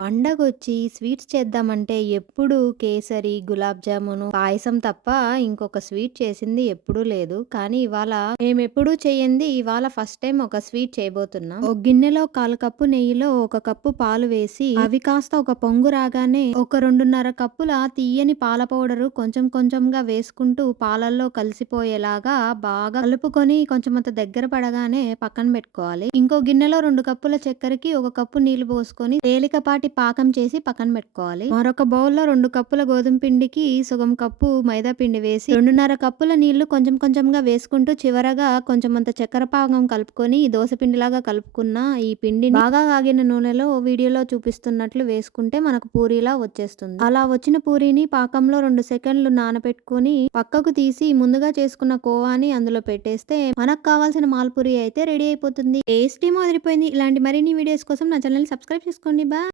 పండగొచ్చి sweets చేద్దామంటే ఎప్పుడు కేసరి, గులాబ్ జామును, పాయసం తప్ప ఇంకొక స్వీట్ చేసింది ఎప్పుడూ లేదు. కానీ ఇవాళ మేమెప్పుడూ చెయ్యంది ఇవాళ ఫస్ట్ టైమ్ ఒక స్వీట్ చేయబోతున్నాం. ఒక గిన్నెలో 1/4 కప్పు నెయ్యిలో 1 కప్పు పాలు వేసి అవి కాస్త ఒక పొంగు రాగానే ఒక 2:30 కప్పుల తియ్యని పాల పౌడరు కొంచెం కొంచెంగా వేసుకుంటూ పాలల్లో కలిసిపోయేలాగా బాగా కలుపుకొని కొంచెమంత దగ్గర పడగానే పక్కన పెట్టుకోవాలి. ఇంకో గిన్నెలో 2 కప్పుల చక్కెరకి 1 కప్పు నీళ్లు పోసుకొని తేలికపాటి పాకం చేసి పక్కన పెట్టుకోవాలి. మరొక బౌల్‌లో 2 కప్పుల గోధుమ పిండికి సగం కప్పు మైదా పిండి వేసి 2:30 కప్పుల నీళ్లు కొంచెం కొంచెంగా వేసుకుంటూ చివరగా కొంచెమంత చక్కెర పాకం కలుపుకొని దోస పిండిలాగా కలుపుకున్న ఈ పిండిని బాగా కాగిన నూనెలో వీడియోలో చూపిస్తున్నట్లు వేసుకుంటే మనకు పూరీలా వచ్చేస్తుంది. అలా వచ్చిన పూరీని పాకంలో 2 సెకండ్లు నానబెట్టుకొని పక్కకు తీసి ముందుగా చేసుకున్న కోవాని అందులో పెట్టేస్తే మనకు కావాల్సిన మాల్పూరి అయితే రెడీ అయిపోతుంది. టేస్టీ అదిరిపోయింది. ఇలాంటి మరిన్ని వీడియోస్ కోసం నా ఛానల్‌ని సబ్స్క్రైబ్ చేసుకోండి. బాయ్.